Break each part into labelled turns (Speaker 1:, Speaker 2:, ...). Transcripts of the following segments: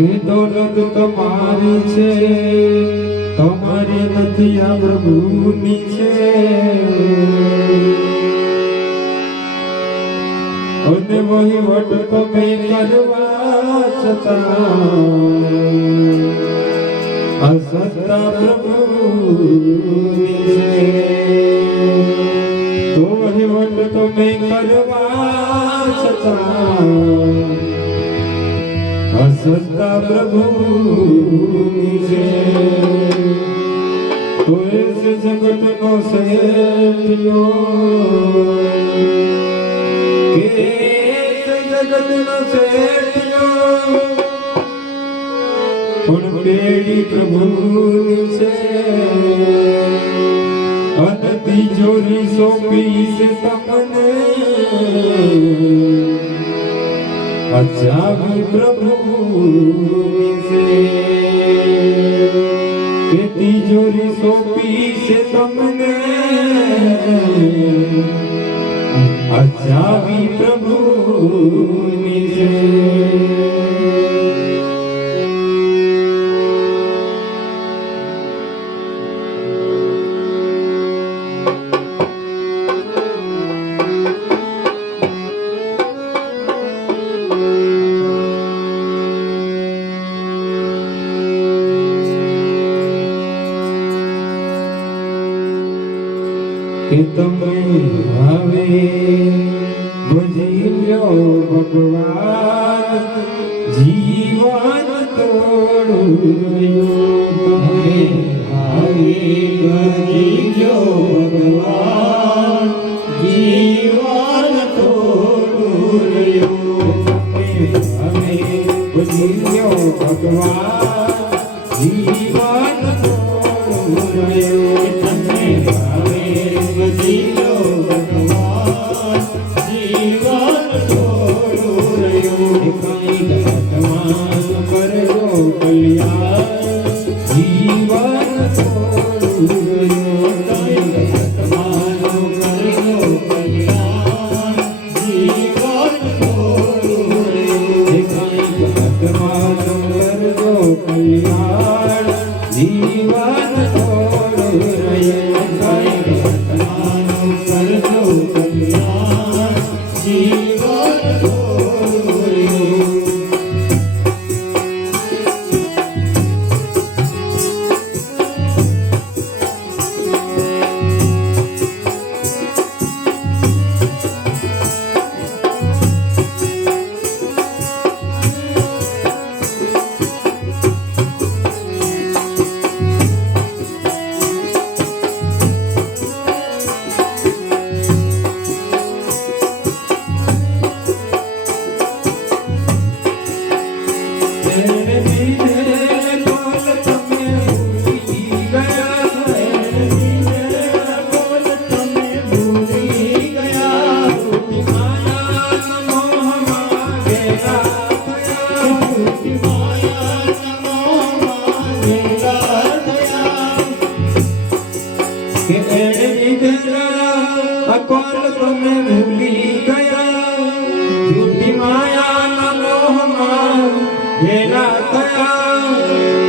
Speaker 1: કે દોલત તમારી છે. તમારી નથી આ પ્રભુની છે. અને વહીવટ તમે કરવા છતાં આ સત્તા પ્રભુની છે. તો વહીવટ તમે કરવા છતાં સત્તા પ્રભુની છે તોય જગતનો શેઠિયો કે જગતનો શેઠિયો પણ પેડી પ્રભુની છે. અને તિજોરી સોંપી છે તમને. અચાવી પ્રભુની છે કે તિજોરી સોંપી છે તમને. અચાવી પ્રભુની કે તમે હવે ભજી લ્યો ભગવાન, જીવન તોડું તમે
Speaker 2: આવી ગરીજો ભગવાન, જીવન તોડું
Speaker 1: હવે ભજી લ્યો ભગવાન ઘેરા થયા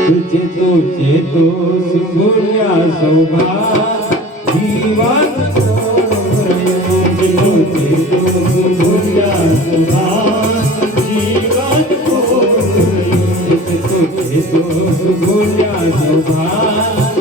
Speaker 1: તુજે તો ચેતો સુભુલ્યા સૌભા જીવન
Speaker 2: જેનો જેનો ભૂલ્યા સુભાન જીવન કોરું
Speaker 1: સુભુલ્યા સૌભા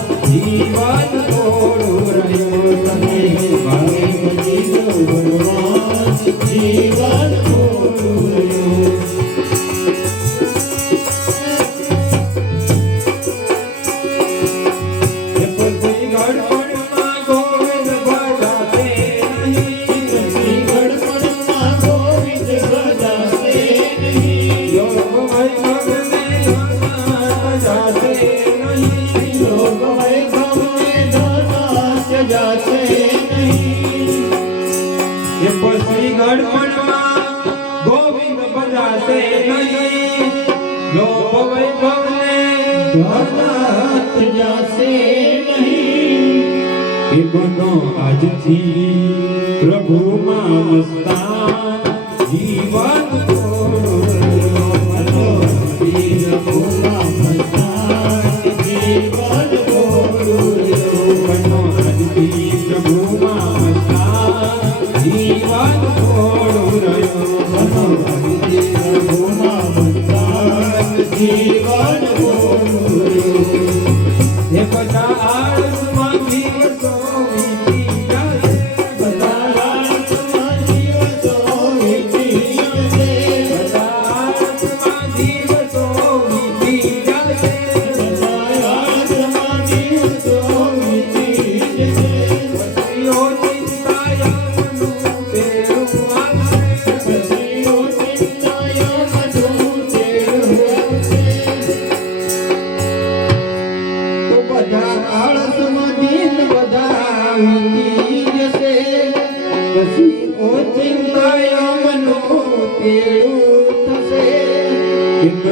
Speaker 2: ગણાત જાશે નહીં.
Speaker 1: એ બનો આજથી પ્રભુમાં મસ્તાન જીવન તો પ્રભુમાં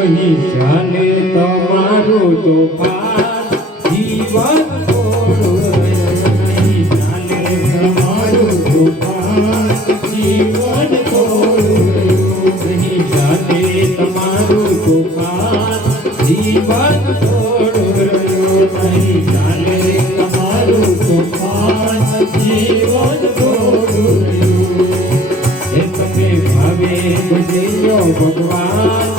Speaker 2: નિશાન તમારું તો પાર જીવન તમારું તો
Speaker 1: પાર જીવન
Speaker 2: તમારું
Speaker 1: તો પાર જીવન
Speaker 2: તમારું તો
Speaker 1: પાર તમે ભાવે ભજ્યો ભગવાન.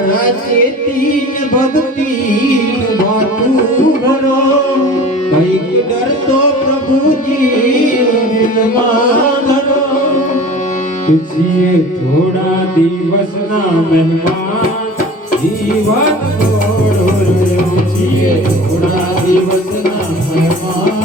Speaker 2: રાતે તીન ભક્તિ કરો
Speaker 1: કંઈક ડરતો પ્રભુજી દિલમાં ધરો. તુજીએ થોડા દિવસના મહેમાન જીવન થોડો જીએ
Speaker 2: થોડા દિવસના મહેમાન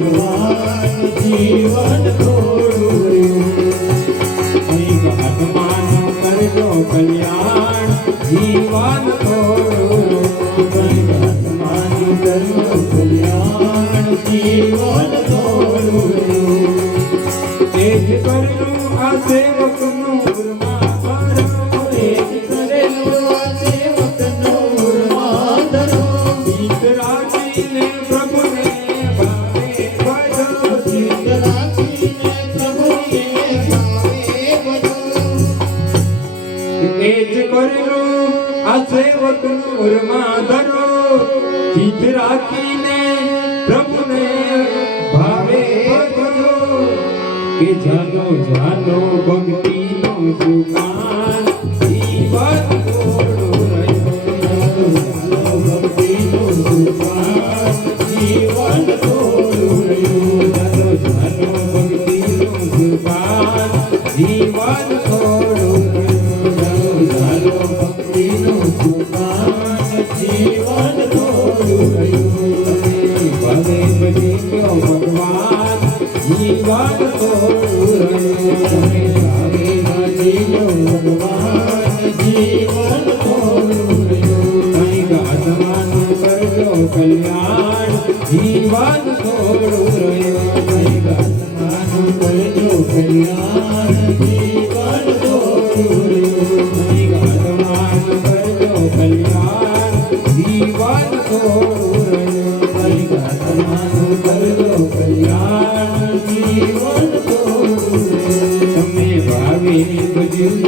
Speaker 1: ભગવાન જીવન થોડું
Speaker 2: ભગવાન કરજો કલ્યાણ જીવન થોડું
Speaker 1: ભગવાન
Speaker 2: કરજો કલ્યાણ જીવન થોડું
Speaker 1: એ જ કરજો આ સેવક કે જાનો જાનો ભક્તિનો સુકાન જીવન તો
Speaker 2: તમે ભાવે ભજ્યું.